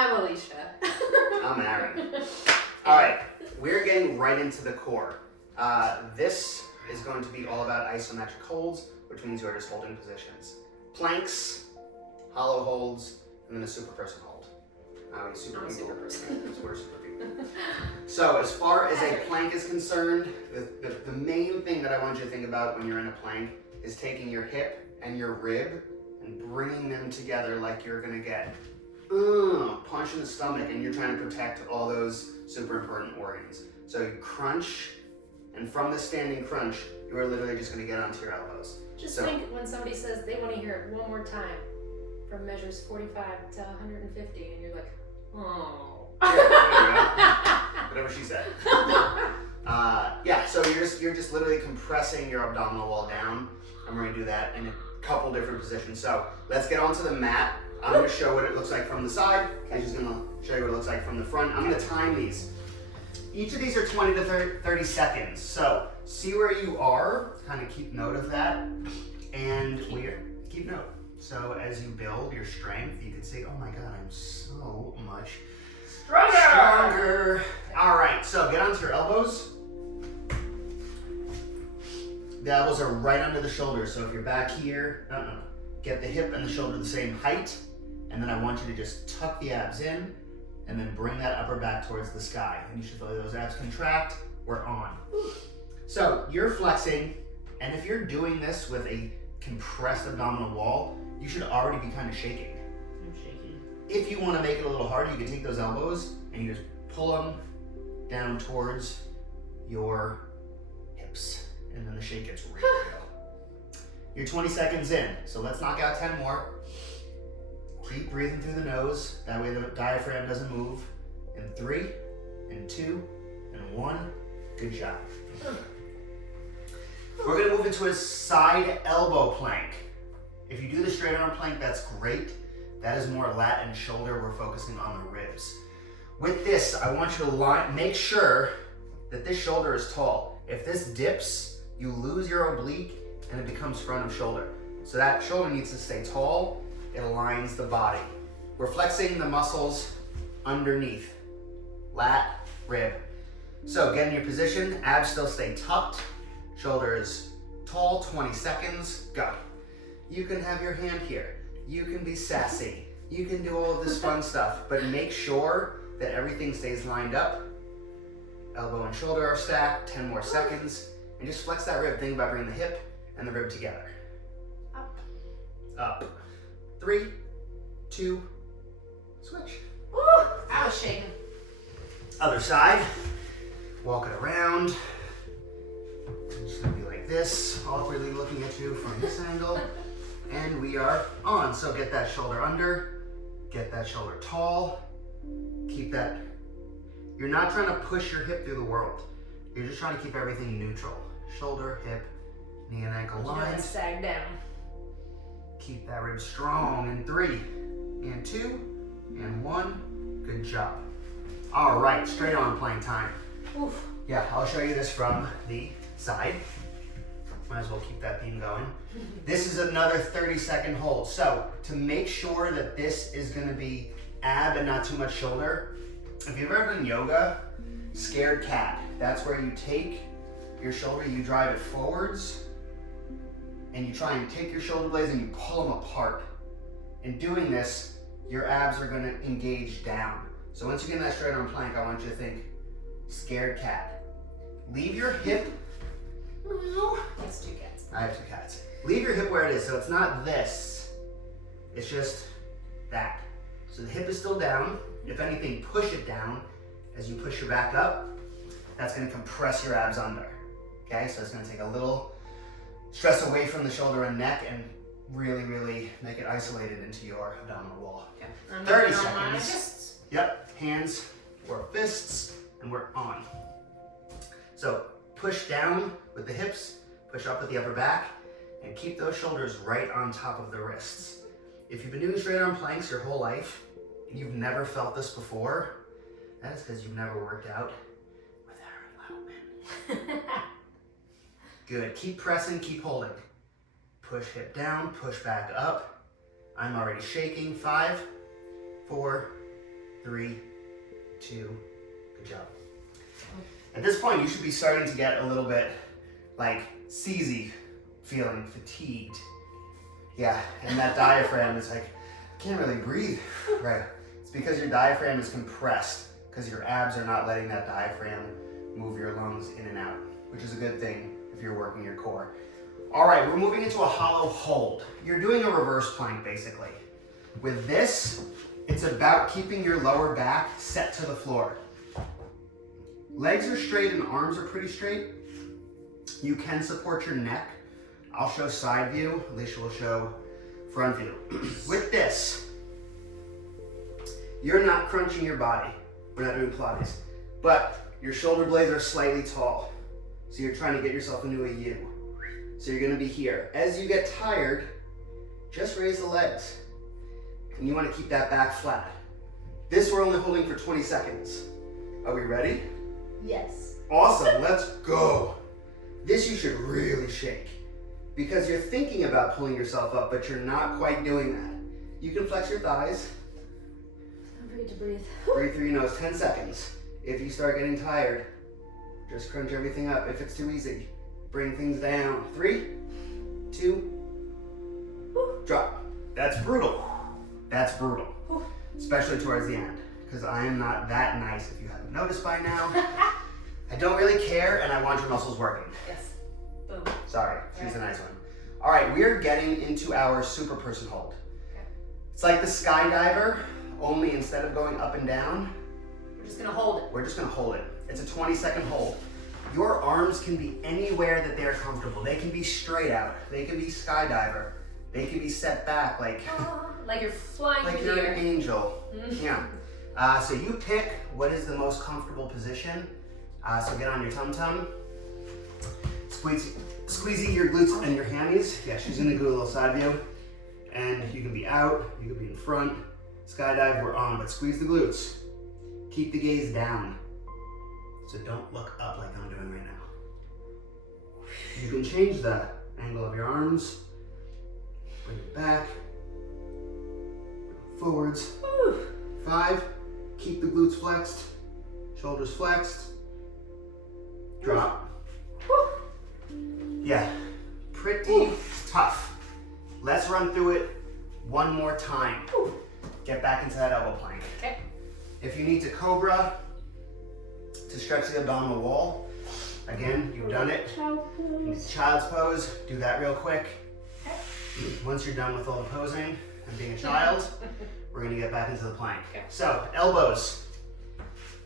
I'm Alicia. I'm Aaron. All right, we're getting right into the core. This is going to be all about isometric holds, which means you're just holding positions. Planks, hollow holds, and then a super person hold. I'm a super person. We're super people. So as far as a plank is concerned, the main thing that I want you to think about when you're in a plank is taking your hip and your rib and bringing them together like you're gonna get punch in the stomach, and you're trying to protect all those super important organs. So you crunch, and from the standing crunch, you are literally just gonna get onto your elbows. Just think when somebody says they want to hear it one more time from measures 45 to 150, and you're like, oh. Yeah, there you go. Whatever she said. Yeah, so you're just literally compressing your abdominal wall down. I'm going to do that in a couple different positions. So let's get onto the mat. I'm going to show what it looks like from the side. I'm just going to show you what it looks like from the front. I'm going to time these. Each of these are 20 to 30 seconds. So see where you are, kind of keep note of that, and keep note. So as you build your strength, you can see, oh my God, I'm so much stronger. All right, so get onto your elbows. The elbows are right under the shoulders. So if you're back here, get the hip and the shoulder the same height. And then I want you to just tuck the abs in and then bring that upper back towards the sky. And you should feel those abs contract. We're on. So you're flexing, and if you're doing this with a compressed abdominal wall, you should already be kind of shaking. I'm shaking. If you want to make it a little harder, you can take those elbows and you just pull them down towards your hips. And then the shake gets really real. You're 20 seconds in, so let's knock out 10 more. Keep breathing through the nose, that way the diaphragm doesn't move. In 3, and 2, and 1, good job. We're gonna move into a side elbow plank. If you do the straight arm plank, that's great. That is more lat and shoulder, we're focusing on the ribs. With this, I want you to make sure that this shoulder is tall. If this dips, you lose your oblique and it becomes front of shoulder. So that shoulder needs to stay tall. It aligns the body. We're flexing the muscles underneath, lat, rib. So get in your position, abs still stay tucked, shoulders tall, 20 seconds, go. You can have your hand here. You can be sassy. You can do all of this fun stuff, but make sure that everything stays lined up. Elbow and shoulder are stacked, 10 more seconds. And just flex that rib. Think about bringing the hip and the rib together. Up. Up. 3, 2, switch. Woo! I was shaking. Other side. Walk it around. I'm just gonna be like this, awkwardly looking at you from this angle. And we are on. So get that shoulder under, get that shoulder tall. Keep that. You're not trying to push your hip through the world. You're just trying to keep everything neutral. Shoulder, hip, knee and ankle lined. Sag down. Keep that rib strong in 3, and 2, and 1. Good job. All right, straight arm plank time. Oof. Yeah, I'll show you this from the side. Might as well keep that theme going. This is another 30-second hold. So to make sure that this is gonna be ab and not too much shoulder, if you've ever done yoga, scared cat, that's where you take your shoulder, you drive it forwards, and you try and take your shoulder blades and you pull them apart. In doing this, your abs are gonna engage down. So once you get in that straight arm plank, I want you to think scared cat. Leave your hip. That's 2 cats. I have 2 cats. Leave your hip where it is, so it's not this. It's just that. So the hip is still down. If anything, push it down. As you push your back up, that's gonna compress your abs under. Okay, so it's gonna take a little stress away from the shoulder and neck and really, really make it isolated into your abdominal wall. I'm 30 on my seconds. fists. Yep, hands or fists, and we're on. So push down with the hips, push up with the upper back, and keep those shoulders right on top of the wrists. If you've been doing straight arm planks your whole life, and you've never felt this before, that is because you've never worked out with Aaron Loudman. Good, keep pressing, keep holding. Push hip down, push back up. I'm already shaking. 5, 4, 3, 2, good job. At this point, you should be starting to get a little bit like seasy feeling, fatigued. Yeah, and that diaphragm is like, I can't really breathe. Right, it's because your diaphragm is compressed because your abs are not letting that diaphragm move your lungs in and out, which is a good thing if you're working your core. All right, we're moving into a hollow hold. You're doing a reverse plank basically. With this, it's about keeping your lower back set to the floor. Legs are straight and arms are pretty straight. You can support your neck. I'll show side view, Alicia will show front view. With this, you're not crunching your body. We're not doing Pilates, but your shoulder blades are slightly tall. So you're trying to get yourself into a U. So you're gonna be here. As you get tired, just raise the legs. And you wanna keep that back flat. This we're only holding for 20 seconds. Are we ready? Yes. Awesome, let's go. This you should really shake because you're thinking about pulling yourself up, but you're not quite doing that. You can flex your thighs. Don't forget to breathe. Breathe through your nose, 10 seconds. If you start getting tired, just crunch everything up. If it's too easy, bring things down. 3, 2, drop. That's brutal. That's brutal, especially towards the end, because I am not that nice if you haven't noticed by now. I don't really care, and I want your muscles working. Yes. Boom. Sorry, she's a nice one. All right, we are getting into our super person hold. Okay. It's like the skydiver, only instead of going up and down, We're just gonna hold it. we're just gonna hold it. It's a 20-second hold. Your arms can be anywhere that they're comfortable. They can be straight out. They can be skydiver. They can be set back Like you're flying like through you're the an air. angel. Mhm. Yeah. So you pick what is the most comfortable position. So get on your tum-tum. Squeezy your glutes and your hammies. Yeah, she's gonna do a little side view. And you can be out, you can be in front. Skydive, we're on, but squeeze the glutes. Keep the gaze down. So don't look up like I'm doing right now. You can change the angle of your arms. Bring it back. Forwards. 5, keep the glutes flexed. Shoulders flexed. Drop. Yeah, pretty tough. Let's run through it one more time. Get back into that elbow plank. Okay. If you need to cobra to stretch the abdominal wall, again, you've done it. Child's pose, do that real quick. Okay. Once you're done with all the posing and being a child, we're gonna get back into the plank. Okay. So, elbows.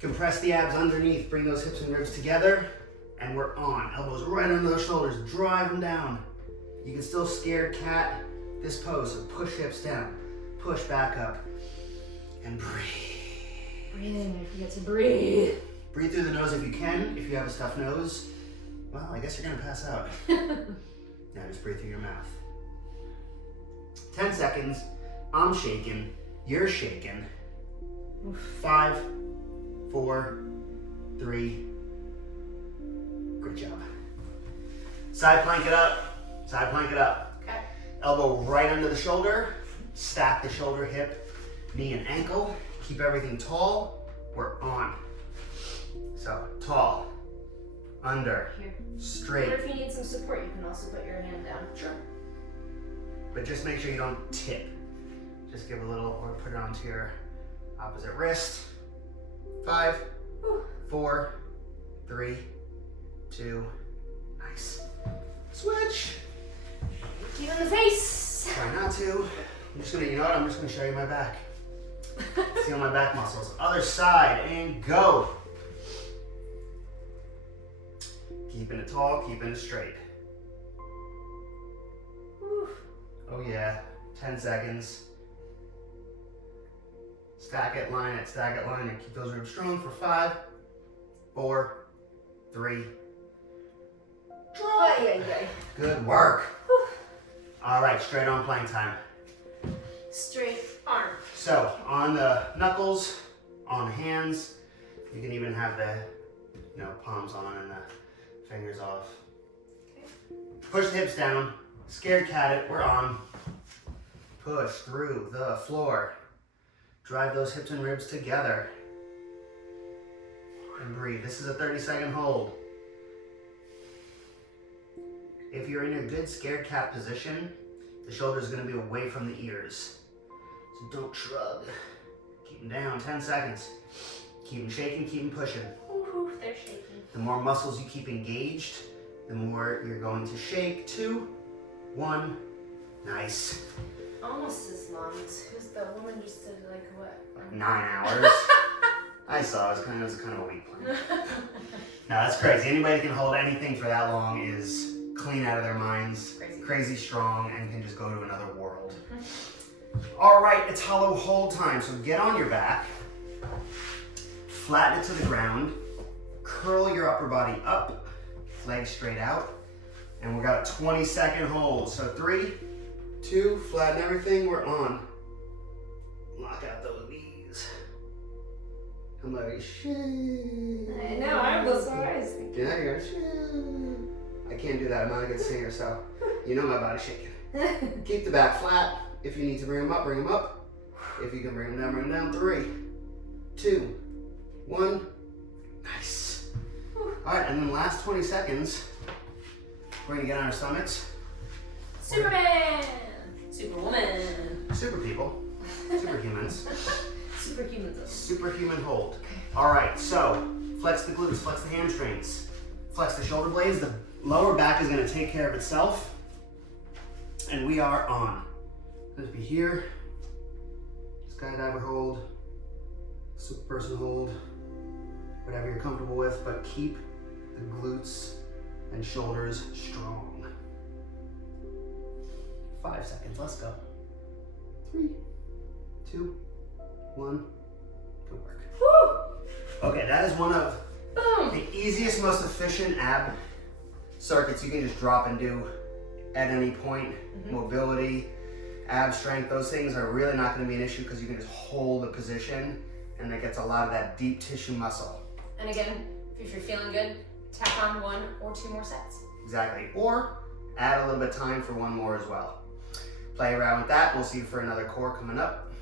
Compress the abs underneath, bring those hips and ribs together, and we're on. Elbows right under the shoulders, drive them down. You can still scared cat this pose, so push hips down, push back up, and breathe. Breathing, I forget to breathe. Breathe through the nose if you can. If you have a stuffed nose, well, I guess you're gonna pass out. Now just breathe through your mouth. 10 seconds, I'm shaking, you're shaking. 5, 4, 3, good job. Side plank it up, side plank it up. Okay. Elbow right under the shoulder, stack the shoulder, hip, knee and ankle. Keep everything tall, we're on. So, tall, under, Here. straight. Or if you need some support, you can also put your hand down. Sure. But just make sure you don't tip. Just give a little, or put it onto your opposite wrist. 5, 4, 3, 2, nice. Switch. Keep in the face. Try not to. I'm just gonna, you know what? I'm just gonna show you my back. See all my back muscles. Other side, and go. Keeping it tall, keeping it straight. Oh yeah, 10 seconds. Stack it, line it, and keep those ribs strong for 5, 4, 3. Drop. Good work. All right, straight on plank time. Straight arm. So on the knuckles, on the hands, you can even have the palms on and the fingers off. Okay. Push the hips down, scared cat it, we're on. Push through the floor. Drive those hips and ribs together. And breathe. This is a 30-second hold. If you're in a good scared cat position, the shoulder is going to be away from the ears. So don't shrug. Keep them down, 10 seconds. Keep them shaking, keep them pushing. Ooh, they're shaking. The more muscles you keep engaged, the more you're going to shake. 2, 1, nice. Almost as long as the woman just did like what? 9 hours. I saw it was kind of a weak plan. No, that's crazy. Anybody that can hold anything for that long is clean out of their minds, crazy strong, and can just go to another world. All right, it's hollow hold time. So get on your back, flatten it to the ground, curl your upper body up, legs straight out, and we got a 20-second hold. So 3, 2, flatten everything, we're on. Lock out those knees. I'm like, shit. I know, I'm the size. Yeah, you're shit. I can't do that, I'm not a good singer, so you know my body's shaking. Keep the back flat. If you need to bring them up, bring them up. If you can bring them down, bring them down. 3, 2, 1. Nice. All right, and then last 20 seconds, we're gonna get on our stomachs. Superman! Superwoman! Super people. Superhumans. Superhumans. Superhuman hold. All right, so flex the glutes, flex the hamstrings, flex the shoulder blades. The lower back is gonna take care of itself. And we are on. Let's be here. Skydiver hold, super person hold, whatever you're comfortable with, but keep the glutes and shoulders strong. 5 seconds, let's go. 3, 2, 1, good work. Woo! Okay, that is one of Boom! the easiest, most efficient ab circuits you can just drop and do at any point. Mobility, ab strength, those things are really not going to be an issue because you can just hold the position and it gets a lot of that deep tissue muscle. And again, if you're feeling good, tap on 1 or 2 more sets. Exactly. Or add a little bit of time for one more as well. Play around with that. We'll see you for another core coming up.